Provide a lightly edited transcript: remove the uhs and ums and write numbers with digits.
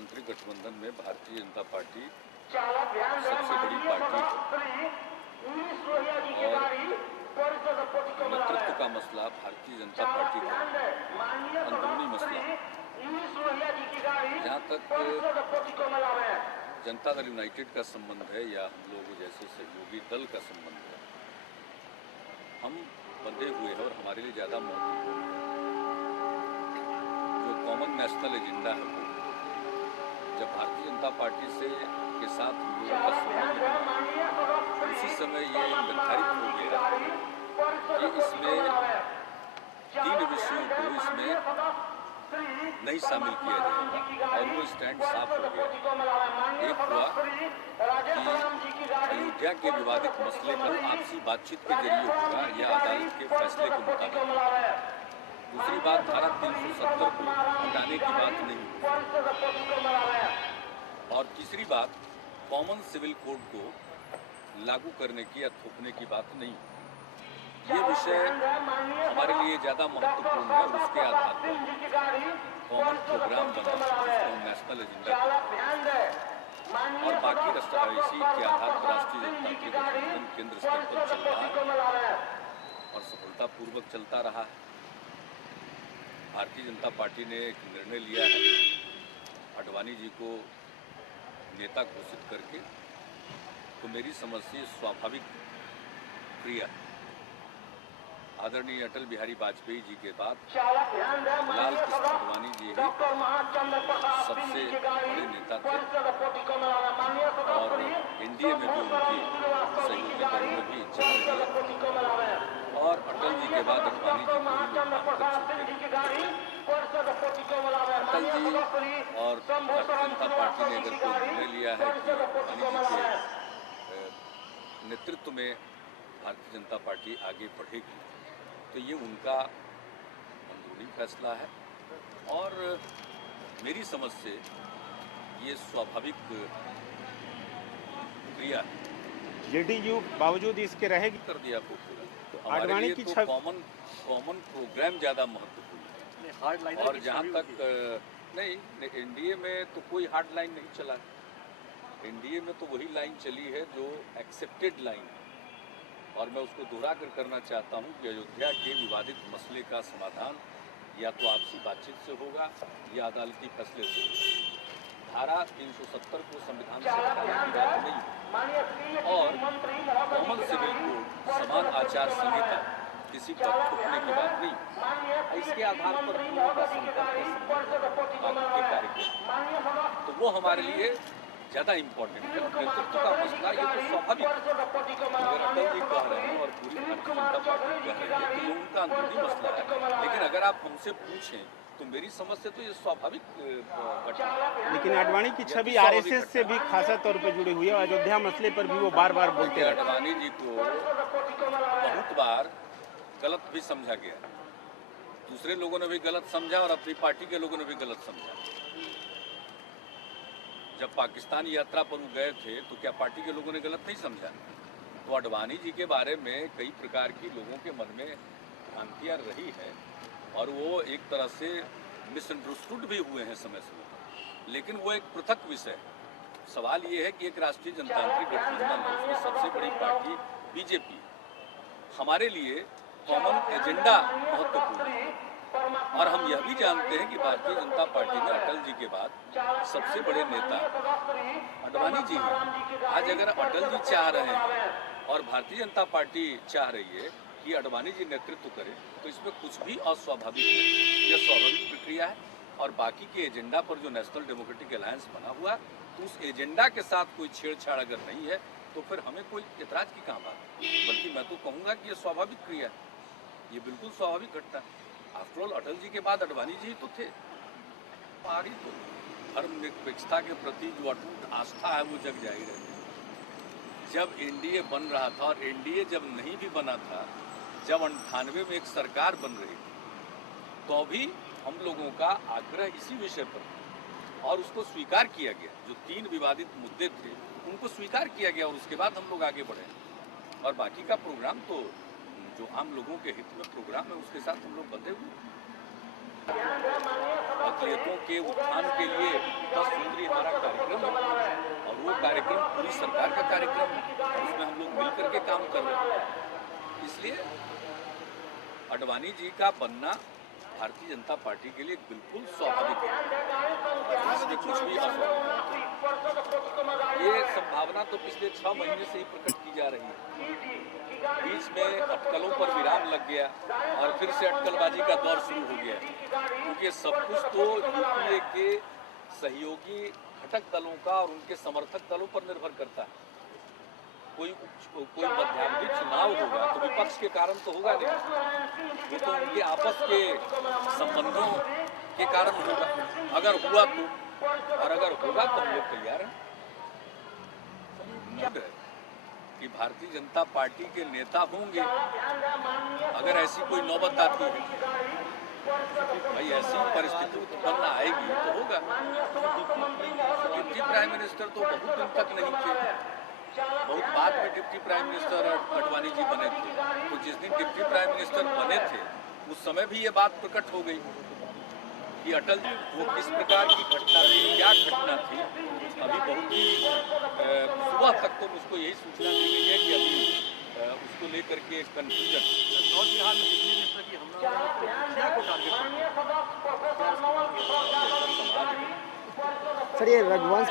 जनतांत्रिक गठबंधन में भारतीय जनता पार्टी सबसे बड़ी पार्टी है और नेतृत्व का मसला भारतीय जनता पार्टी का अंदरूनी मसला। जहाँ तक जनता दल यूनाइटेड का संबंध है या हम लोग जैसे सहयोगी दल का संबंध है, हम बंधे हुए हैं और हमारे लिए ज़्यादा महत्वपूर्ण है जो कॉमन नेशनल एजेंडा है। वो जब भारतीय जनता पार्टी के साथ हम लोगों का संबंध बना, उसी समय ये निर्धारित हो गया कि इसमें 3 विषयों को इसमें नहीं शामिल किया जाएगा और वो स्टैंड साफ हो गया। एक हुआ कि अयोध्या के विवादित मसले पर आपसी बातचीत के जरिए होगा या अदालत के फैसले के मुताबिक। दूसरी बात, धारा 370 को हटाने की बात नहीं। और तीसरी बात, कॉमन सिविल कोड को लागू करने की या थोपने की बात नहीं। ये विषय हमारे लिए ज़्यादा महत्वपूर्ण है और उसके आधार पर कॉमन प्रोग्राम बना नेशनल एजेंडा और बाकी इसी के आधार पर राष्ट्रीय जनतांत्रिक गठबंधन केंद्र स्तर पर चल रहा है और सफलतापूर्वक चलता रहा है। भारतीय जनता पार्टी ने एक निर्णय लिया है आडवाणी जी को नेता घोषित करके, तो मेरी समझ से स्वाभाविक क्रिया है। आदरणीय अटल बिहारी वाजपेयी जी के बाद लाल कृष्ण आडवाणी जी ही सबसे बड़े नेता थे और एनडीए में भी उनकी सहयोगी दल में भी इज्जत रही है और अटल जी के बाद आडवाणी जी को ही लोग मान कर अटल जी और भारतीय जनता पार्टी ने अगर कोई निर्णय लिया है कि आडवाणी जी के नेतृत्व में भारतीय जनता पार्टी आगे बढ़ेगी, तो ये उनका अंदरूनी फैसला है और मेरी समझ से ये स्वाभाविक क्रिया है। जेडीयू बावजूद इसके रहेगी कर दिया को पूरा, तो हमारे लिए तो कॉमन प्रोग्राम ज़्यादा महत्वपूर्ण है। और जहाँ तक नहीं, एनडीए में तो कोई हार्ड लाइन नहीं चला है। एनडीए में तो वही लाइन चली है जो एक्सेप्टेड लाइन है और मैं उसको दोहरा कर करना चाहता हूं कि अयोध्या के विवादित मसले का समाधान या तो आपसी बातचीत से होगा या अदालती फैसले से होगा। धारा 370 को संविधान से हटाने की बात नहीं और कॉमन सिविल कोड, समान आचार संहिता, किसी पर थोपने की बात नहीं। इसके आधार पर हम लोगों का संपर्क के कार्यक्रम तो वो हमारे लिए ज़्यादा इम्पोर्टेंट है। नेतृत्व का मसला ये तो स्वाभाविक, अगर अटल जी कह रहे हैं और पूरी भारतीय जनता पार्टी कह रही है तो ये उनका अंदरूनी मसला है। लेकिन अगर आप हमसे पूछें तो मेरी समझ से तो ये स्वाभाविक घटना है। लेकिन आडवाणी की छवि आरएसएस से भी खासा तौर पर जुड़ी हुई है और अयोध्या मसले पर भी वो बार बार बोलते हैं। आडवाणी जी को बहुत बार गलत भी समझा गया, दूसरे लोगों ने भी गलत समझा और अपनी पार्टी के लोगों ने भी गलत समझा। जब पाकिस्तान यात्रा पर वो गए थे तो क्या पार्टी के लोगों ने गलत नहीं समझा? तो आडवाणी जी के बारे में कई प्रकार की लोगों के मन में भ्रांतियाँ रही है और वो एक तरह से मिसअंडरस्टूड भी हुए हैं समय समय। लेकिन वो एक पृथक विषय है। सवाल ये है कि एक राष्ट्रीय जनतांत्रिक गठबंधन है, उसमें सबसे बड़ी पार्टी बीजेपी। हमारे लिए कॉमन एजेंडा महत्वपूर्ण है और हम यह भी जानते हैं कि भारतीय जनता पार्टी में अटल जी के बाद सबसे बड़े नेता आडवाणी जी हैं। आज अगर अटल जी चाह रहे हैं और भारतीय जनता पार्टी चाह रही है कि आडवाणी जी नेतृत्व करें, तो इसमें कुछ भी अस्वाभाविक नहीं, यह स्वाभाविक प्रक्रिया है। और बाकी के एजेंडा पर जो नेशनल डेमोक्रेटिक अलायंस बना हुआ है, तो उस एजेंडा के साथ कोई छेड़छाड़ अगर नहीं है तो फिर हमें कोई एतराज की कहाँ बात, बल्कि मैं तो कहूँगा कि यह स्वाभाविक क्रिया है, ये बिल्कुल स्वाभाविक घटना है। आफ्टर ऑल अटल जी के बाद आडवाणी जी तो थे। आगे तो धर्मनिरपेक्षता के प्रति जो अटूट आस्था है वो जग जाहिर है। जब एनडीए बन रहा था और एनडीए जब नहीं भी बना था, जब 98 में एक सरकार बन रही थी, तो भी हम लोगों का आग्रह इसी विषय पर और उसको स्वीकार किया गया। जो 3 विवादित मुद्दे थे उनको स्वीकार किया गया और उसके बाद हम लोग आगे बढ़े। और बाकी का प्रोग्राम तो जो आम लोगों के हित में प्रोग्राम है उसके साथ हम लोग बंधे हुए। अकलियतों के उत्थान के लिए 10 सूत्री पूरी सरकार का कार्यक्रम है और उसमें हम लोग मिल करके काम कर रहे हैं। इसलिए आडवाणी जी का बनना भारतीय जनता पार्टी के लिए बिल्कुल स्वाभाविक है, इसमें कुछ भी अस्वाभाविक नहीं। ये संभावना तो पिछले 6 महीने से ही प्रकट की जा रही है। बीच में अटकलों पर विराम लग गया और फिर से अटकलबाजी का दौर शुरू हो गया, क्योंकि सब कुछ तो यूपीए के सहयोगी घटक दलों का और उनके समर्थक दलों पर निर्भर करता है। कोई मध्यावधि चुनाव होगा तो विपक्ष के कारण तो होगा नहीं, वो तो उनके आपस के संबंधों के कारण होगा। अगर हुआ तो, और अगर होगा तो हम लोग तैयार हैं कि भारतीय जनता पार्टी के नेता होंगे। अगर ऐसी कोई नौबत आती है, भाई ऐसी परिस्थिति उत्पन्न आएगी तो होगा। डिप्टी प्राइम मिनिस्टर तो बहुत दिन तक नहीं थे, बहुत बाद में deputy prime minister Advani ji बने थे। तो जिस दिन डिप्टी प्राइम मिनिस्टर बने थे उस समय भी ये बात प्रकट हो गई कि अटल जी वो किस प्रकार की घटना थी, क्या घटना थी। अभी बहुत ही सुबह तक तो मुझको यही सूचना मिल गई है कि अभी उसको लेकर के कंफ्यूजन सर ये रघुवंश